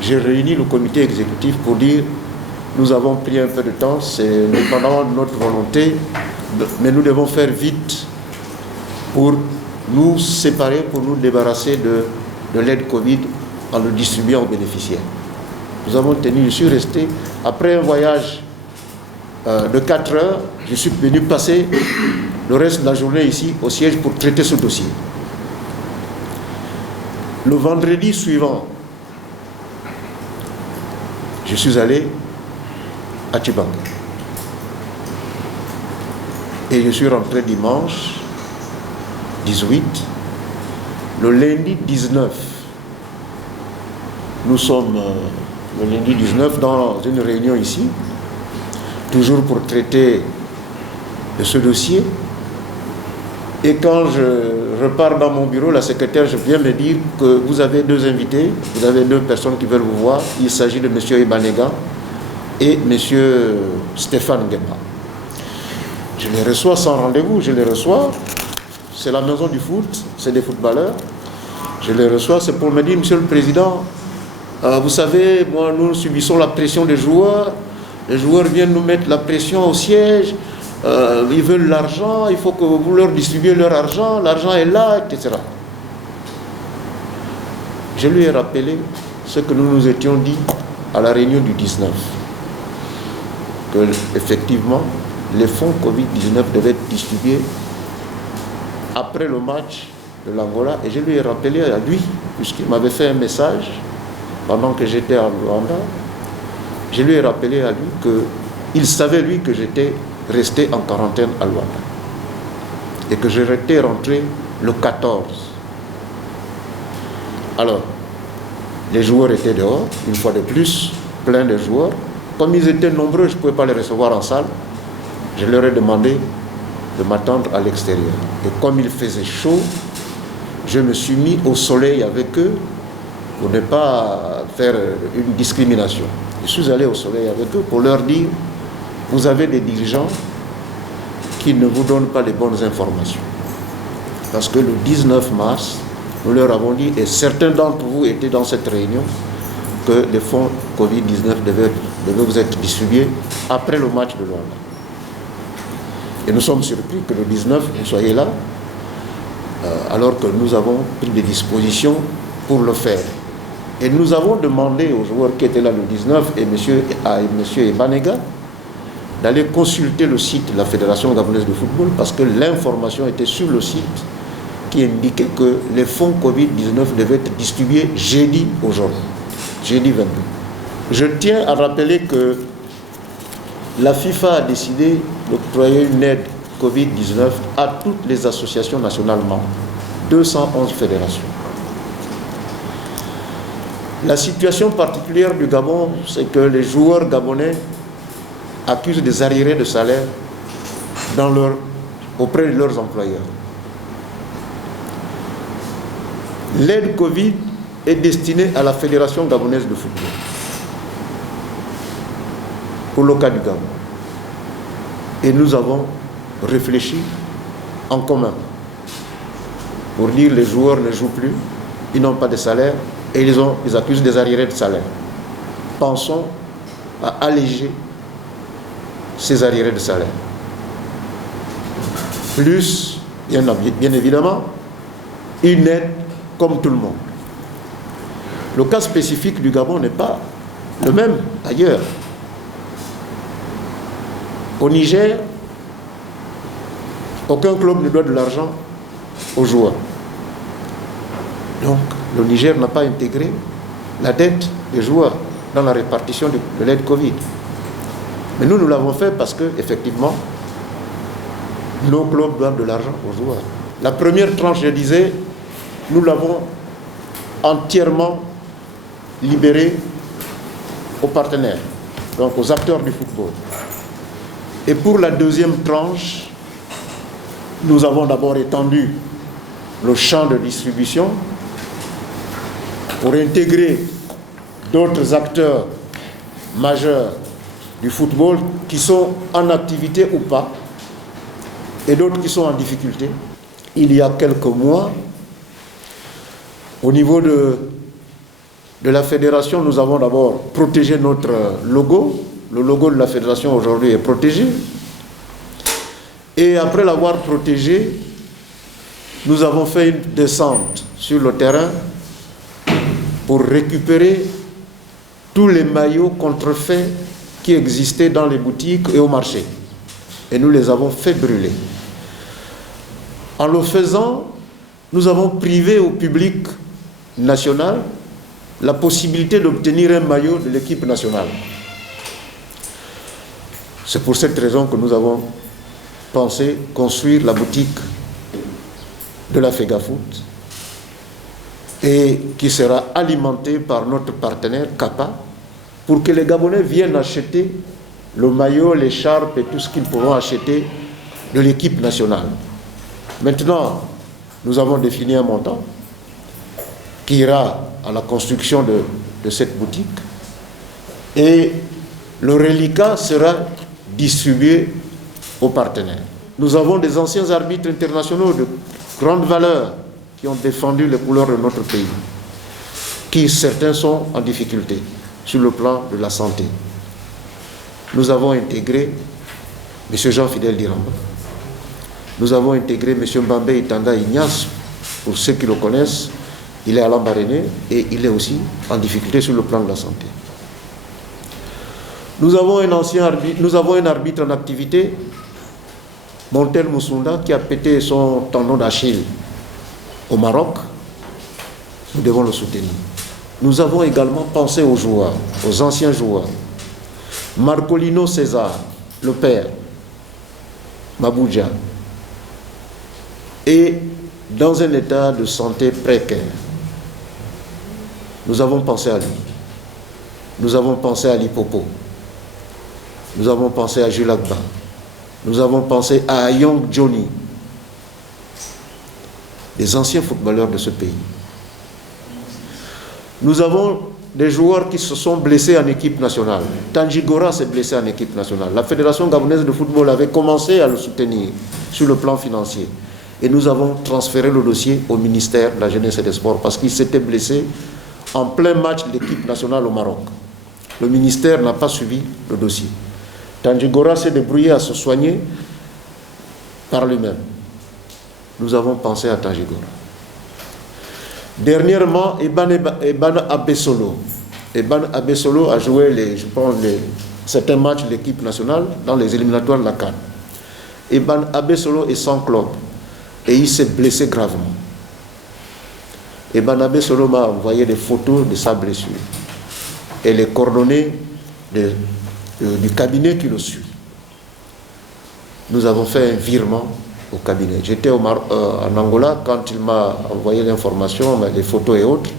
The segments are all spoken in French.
J'ai réuni le comité exécutif pour dire nous avons pris un peu de temps, c'est dépendant de notre volonté, mais nous devons faire vite pour nous séparer, pour nous débarrasser de l'aide Covid en le distribuant aux bénéficiaires. Nous avons tenu, je suis resté, après un voyage de 4 heures, je suis venu passer le reste de la journée ici au siège pour traiter ce dossier. Le vendredi suivant, je suis allé à Tchibanga. Et je suis rentré dimanche 18. Le lundi 19, nous sommes le lundi 19 dans une réunion ici, toujours pour traiter de ce dossier. Et quand je repars dans mon bureau, la secrétaire vient me dire que vous avez 2 invités, vous avez 2 personnes qui veulent vous voir. Il s'agit de M. Ibanega et M. Stéphane Nguema. Je les reçois sans rendez-vous, je les reçois. C'est la maison du foot, c'est des footballeurs. Je les reçois, c'est pour me dire, Monsieur le Président, vous savez, moi, nous subissons la pression des joueurs. Les joueurs viennent nous mettre la pression au siège. Ils veulent l'argent, il faut que vous leur distribuez leur argent, l'argent est là, etc. Je lui ai rappelé ce que nous nous étions dit à la réunion du 19, que effectivement les fonds Covid-19 devaient être distribués après le match de l'Angola, et je lui ai rappelé à lui, puisqu'il m'avait fait un message pendant que j'étais en Rwanda, je lui ai rappelé à lui qu'il savait lui que j'étais resté en quarantaine à Luanda et que j'étais rentré le 14. Alors, les joueurs étaient dehors, une fois de plus, plein de joueurs. Comme ils étaient nombreux, je ne pouvais pas les recevoir en salle. Je leur ai demandé de m'attendre à l'extérieur. Et comme il faisait chaud, je me suis mis au soleil avec eux pour ne pas faire une discrimination. Je suis allé au soleil avec eux pour leur dire: vous avez des dirigeants qui ne vous donnent pas les bonnes informations. Parce que le 19 mars, nous leur avons dit, et certains d'entre vous étaient dans cette réunion, que les fonds Covid-19 devaient vous être distribués après le match de Luanda. Et nous sommes surpris que le 19, vous soyez là, alors que nous avons pris des dispositions pour le faire. Et nous avons demandé aux joueurs qui étaient là le 19 et à M. Ibanega d'aller consulter le site de la Fédération gabonaise de football, parce que l'information était sur le site qui indiquait que les fonds Covid-19 devaient être distribués jeudi aujourd'hui, jeudi 22. Je tiens à rappeler que la FIFA a décidé d'octroyer une aide Covid-19 à toutes les associations nationales membres, 211 fédérations. La situation particulière du Gabon, c'est que les joueurs gabonais accusent des arriérés de salaire auprès de leurs employeurs. L'aide Covid est destinée à la Fédération gabonaise de football, pour le cas du Gabon. Et nous avons réfléchi en commun pour dire: les joueurs ne jouent plus, ils n'ont pas de salaire et ils accusent des arriérés de salaire. Pensons à alléger ces arriérés de salaire. Plus, bien évidemment, une aide comme tout le monde. Le cas spécifique du Gabon n'est pas le même ailleurs. Au Niger, aucun club ne doit de l'argent aux joueurs. Donc, le Niger n'a pas intégré la dette des joueurs dans la répartition de l'aide Covid. Mais nous l'avons fait parce que, effectivement, nos clubs doivent de l'argent aux joueurs. La première tranche, je disais, nous l'avons entièrement libérée aux partenaires, donc aux acteurs du football. Et pour la deuxième tranche, nous avons d'abord étendu le champ de distribution pour intégrer d'autres acteurs majeurs du football qui sont en activité ou pas, et d'autres qui sont en difficulté. Il y a quelques mois, au niveau de la fédération, nous avons d'abord protégé notre logo. Le logo de la fédération aujourd'hui est protégé. Et après l'avoir protégé, nous avons fait une descente sur le terrain pour récupérer tous les maillots contrefaits qui existaient dans les boutiques et au marché. Et nous les avons fait brûler. En le faisant, nous avons privé au public national la possibilité d'obtenir un maillot de l'équipe nationale. C'est pour cette raison que nous avons pensé construire la boutique de la FEGAFOOT et qui sera alimentée par notre partenaire Kappa pour que les Gabonais viennent acheter le maillot, l'écharpe et tout ce qu'ils pourront acheter de l'équipe nationale. Maintenant, nous avons défini un montant qui ira à la construction de cette boutique et le reliquat sera distribué aux partenaires. Nous avons des anciens arbitres internationaux de grande valeur qui ont défendu les couleurs de notre pays, qui certains sont en difficulté sur le plan de la santé. Nous avons intégré M. Jean-Fidèle Diramba. Nous avons intégré M. Mbambe Itanda Ignace, pour ceux qui le connaissent. Il est à Lambaréné et il est aussi en difficulté sur le plan de la santé. Nous avons un arbitre en activité, Montel Moussunda, qui a pété son tendon d'Achille au Maroc. Nous devons le soutenir. Nous avons également pensé aux joueurs, aux anciens joueurs. Marcolino César, le père, Mabouja, est dans un état de santé précaire. Nous avons pensé à lui. Nous avons pensé à Lipopo. Nous avons pensé à Jules Agba. Nous avons pensé à Young Johnny, des anciens footballeurs de ce pays. Nous avons des joueurs qui se sont blessés en équipe nationale. Tanji Gora s'est blessé en équipe nationale. La Fédération gabonaise de football avait commencé à le soutenir sur le plan financier. Et nous avons transféré le dossier au ministère de la Jeunesse et des Sports parce qu'il s'était blessé en plein match de l'équipe nationale au Maroc. Le ministère n'a pas suivi le dossier. Tanji Gora s'est débrouillé à se soigner par lui-même. Nous avons pensé à Tanji Gora. Dernièrement, Eban Abesolo. Eban Abesolo a joué certains matchs de l'équipe nationale dans les éliminatoires de la CAN. Eban Abesolo est sans club et il s'est blessé gravement. Eban Abesolo m'a envoyé des photos de sa blessure et les coordonnées du cabinet qui le suit. Nous avons fait un virement au cabinet. J'étais en Angola quand il m'a envoyé l'information, les photos et autres,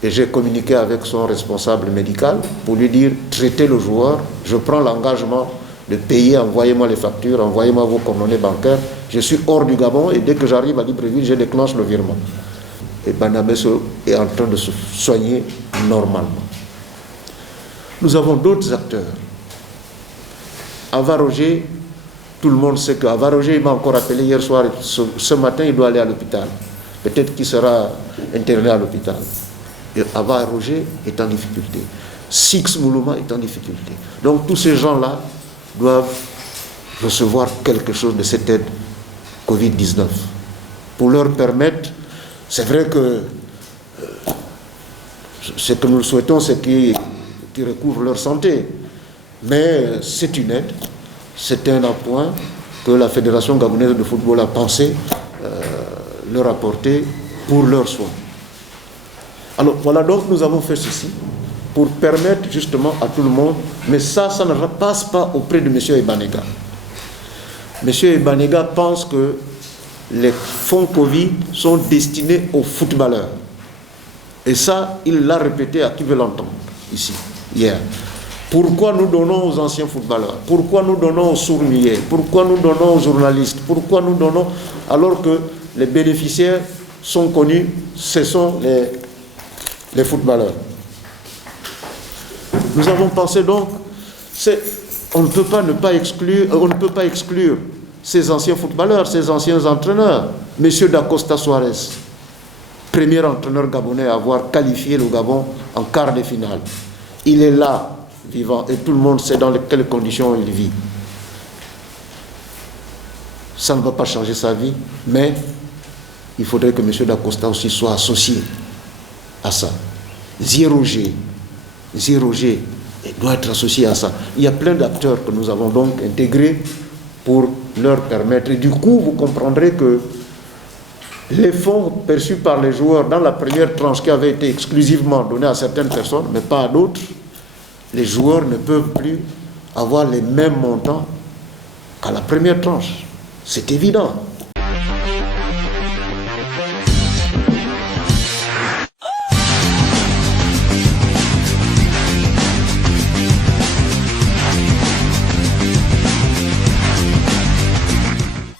et j'ai communiqué avec son responsable médical pour lui dire traitez le joueur, je prends l'engagement de payer, envoyez-moi les factures, envoyez-moi vos coordonnées bancaires, je suis hors du Gabon et dès que j'arrive à Libreville, je déclenche le virement. Et Banabeso est en train de se soigner normalement. Nous avons d'autres acteurs. Ava Roger, tout le monde sait qu'Ava Roger, il m'a encore appelé hier soir, ce matin il doit aller à l'hôpital. Peut-être qu'il sera interné à l'hôpital. Et Ava Roger est en difficulté. Six Moulouma est en difficulté. Donc tous ces gens-là doivent recevoir quelque chose de cette aide Covid-19 pour leur permettre, c'est vrai que ce que nous souhaitons, c'est qu'ils recouvrent leur santé, mais c'est une aide, c'est un appoint que la Fédération gabonaise de football a pensé leur apporter pour leurs soins. Alors voilà, donc nous avons fait ceci pour permettre justement à tout le monde, mais ça ne passe pas auprès de M. Ebanega. M. Ebanega pense que les fonds Covid sont destinés aux footballeurs. Et ça, il l'a répété à qui veut l'entendre, ici, hier. Pourquoi nous donnons aux anciens footballeurs? Pourquoi nous donnons aux sourds-muets? Pourquoi nous donnons aux journalistes? Pourquoi nous donnons alors que les bénéficiaires sont connus, ce sont les footballeurs? Nous avons pensé donc, on ne peut pas exclure ces anciens footballeurs, ces anciens entraîneurs. Monsieur Dacosta Suarez, premier entraîneur gabonais à avoir qualifié le Gabon en quart de finale. Il est là, vivant, et tout le monde sait dans quelles conditions il vit. Ça ne va pas changer sa vie, mais il faudrait que M. Dacosta aussi soit associé à ça. Ziroger doit être associé à ça. Il y a plein d'acteurs que nous avons donc intégrés pour leur permettre. Et du coup, vous comprendrez que les fonds perçus par les joueurs dans la première tranche qui avait été exclusivement donnés à certaines personnes, mais pas à d'autres, les joueurs ne peuvent plus avoir les mêmes montants qu'à la première tranche. C'est évident.